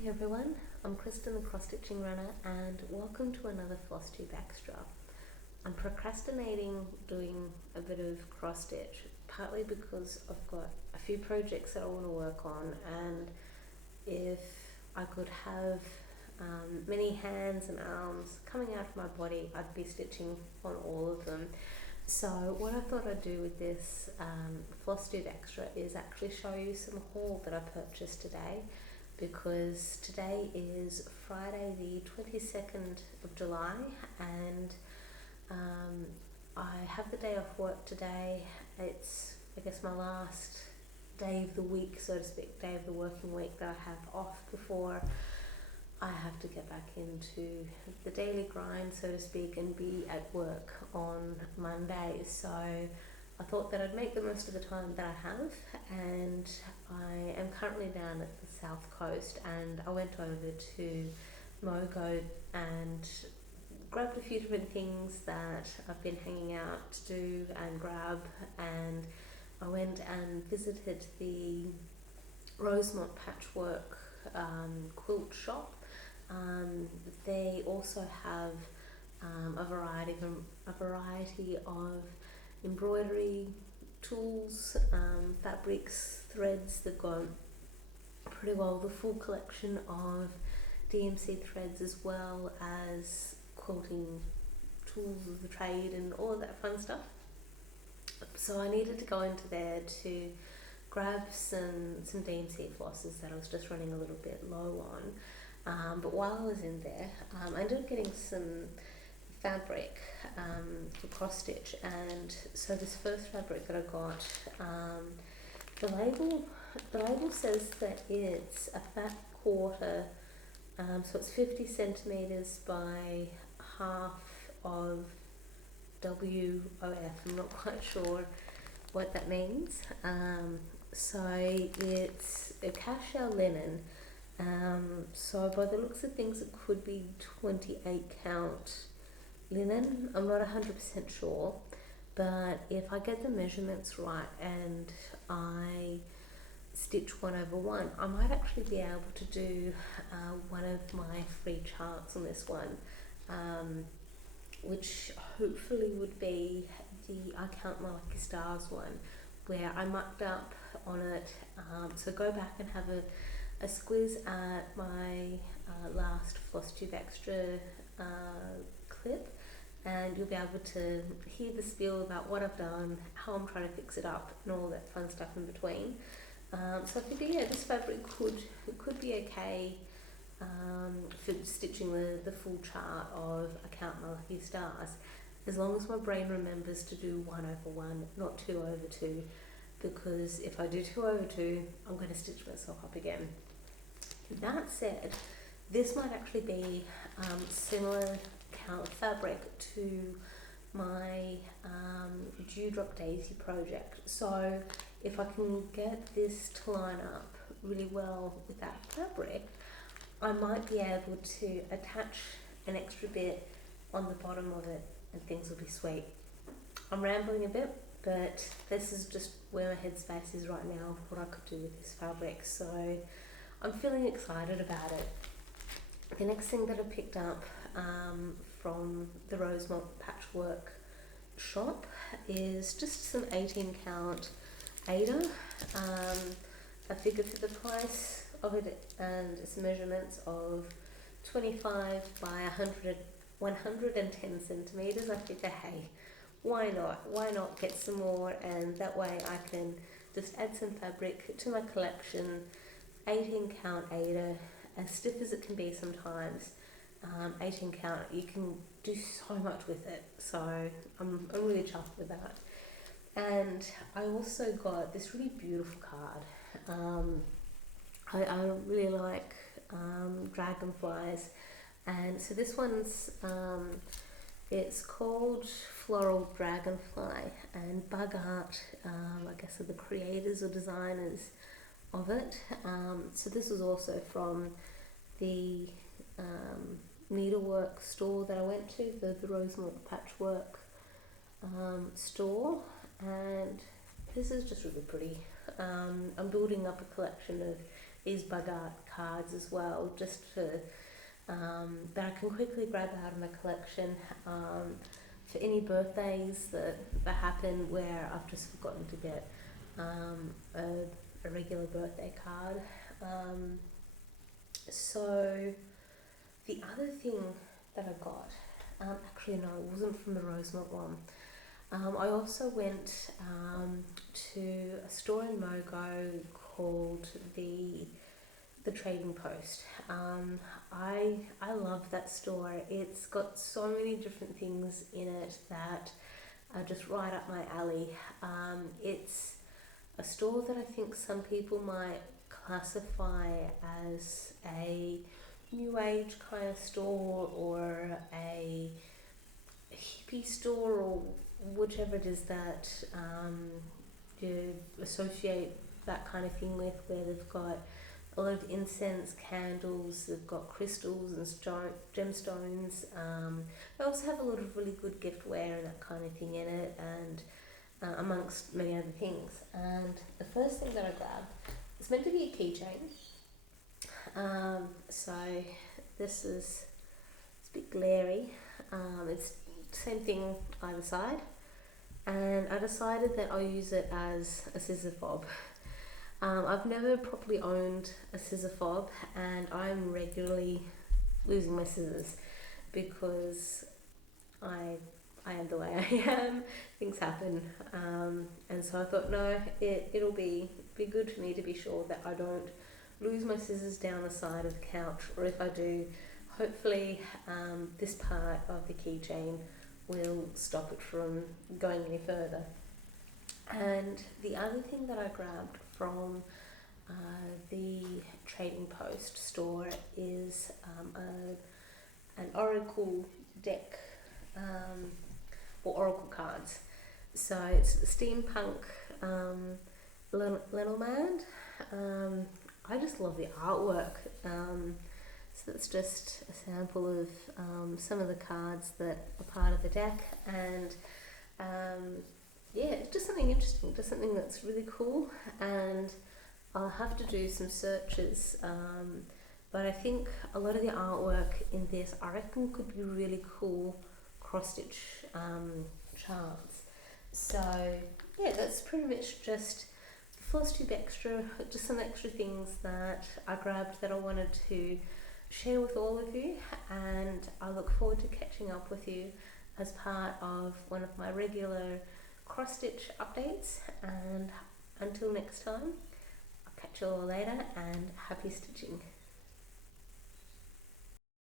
Hey everyone, I'm Kristen the Cross Stitching Runner and welcome to another Flosstube Extra. I'm procrastinating doing a bit of cross stitch, partly because I've got a few projects that I want to work on, and if I could have many hands and arms coming out of my body, I'd be stitching on all of them. So what I thought I'd do with this Flosstube Extra is actually show you some haul that I purchased today, because today is Friday the 22nd of July and I have the day off work today. It's, I guess, my last day of the week, so to speak, day of the working week that I have off before I have to get back into the daily grind, so to speak, and be at work on Monday. So I thought that I'd make the most of the time that I have, and I am currently down at the south coast, and I went over to Mogo and grabbed a few different things that I've been hanging out to do and grab, and I went and visited the Rosemont Patchwork quilt shop. They also have a variety of embroidery tools, fabrics, threads. They've got pretty well the full collection of DMC threads, as well as quilting tools of the trade and all of that fun stuff. So I needed to go into there to grab some DMC flosses that I was just running a little bit low on. But while I was in there, I ended up getting some fabric for cross stitch, and so this first fabric that I got, the label says that it's a fat quarter, so it's 50 centimeters by half of WOF. I'm not quite sure what that means. So it's a cashel linen. So by the looks of things, it could be 28 count linen. I'm not 100% sure, but if I get the measurements right and I stitch 1/1, I might actually be able to do one of my free charts on this one, which hopefully would be the I Count My Lucky Stars one, where I mucked up on it. So go back and have a squiz at my last Flosstube Extra clip, and you'll be able to hear the spiel about what I've done, how I'm trying to fix it up, and all that fun stuff in between. So I think, yeah, this fabric could be okay for stitching the full chart of I Count My Lucky Stars, as long as my brain remembers to do 1/1, not 2/2, because if I do 2/2, I'm going to stitch myself up again. That said, this might actually be similar count fabric to my Dewdrop Daisy project. So if I can get this to line up really well with that fabric, I might be able to attach an extra bit on the bottom of it and things will be sweet. I'm rambling a bit, but this is just where my headspace is right now, what I could do with this fabric. So I'm feeling excited about it. The next thing that I picked up from the Rosemont Patchwork shop is just some 18 count Ada. I figured for the price of it and its measurements of 25 by 110 centimeters, I figure, hey, why not get some more, and that way I can just add some fabric to my collection. 18 count Ada, as stiff as it can be sometimes. 18 count, you can do so much with it, so I'm really chuffed with that. And I also got this really beautiful card. I really like dragonflies, and so this one's it's called Floral Dragonfly, and Bug Art, I guess, are the creators or designers of it. So this was also from the needlework store that I went to, the Rosemont Patchwork store, and this is just really pretty. I'm building up a collection of is bug art cards as well, just for that I can quickly grab out of my collection for any birthdays that happen where I've just forgotten to get a regular birthday card. So the other thing that I got, actually no, it wasn't from the Rosemont one. I also went to a store in Mogo called the Trading Post. I love that store. It's got so many different things in it that are just right up my alley. It's a store that I think some people might classify as a new age kind of store or a hippie store or whichever it is that you associate that kind of thing with, where they've got a lot of incense, candles, they've got crystals and gemstones. They also have a lot of really good giftware and that kind of thing in it, and amongst many other things. And the first thing that I grabbed, it's meant to be a keychain. So this is, it's a bit glary. It's same thing either side, and I decided that I'll use it as a scissor fob. I've never properly owned a scissor fob, and I'm regularly losing my scissors because I am the way I am. Things happen, and so I thought, no, it'll be good for me to be sure that I don't lose my scissors down the side of the couch, or if I do, hopefully this part of the keychain will stop it from going any further. And the other thing that I grabbed from the Trading Post store is an oracle deck, or oracle cards. So it's steampunk Lenormand. I just love the artwork. So it's just a sample of some of the cards that are part of the deck, and yeah, it's just something interesting, just something that's really cool, and I'll have to do some searches, but I think a lot of the artwork in this, I reckon, could be really cool cross-stitch charts. So yeah, that's pretty much just Flosstube Extra, just some extra things that I grabbed that I wanted to share with all of you, and I look forward to catching up with you as part of one of my regular cross-stitch updates. And until next time, I'll catch you all later, and happy stitching.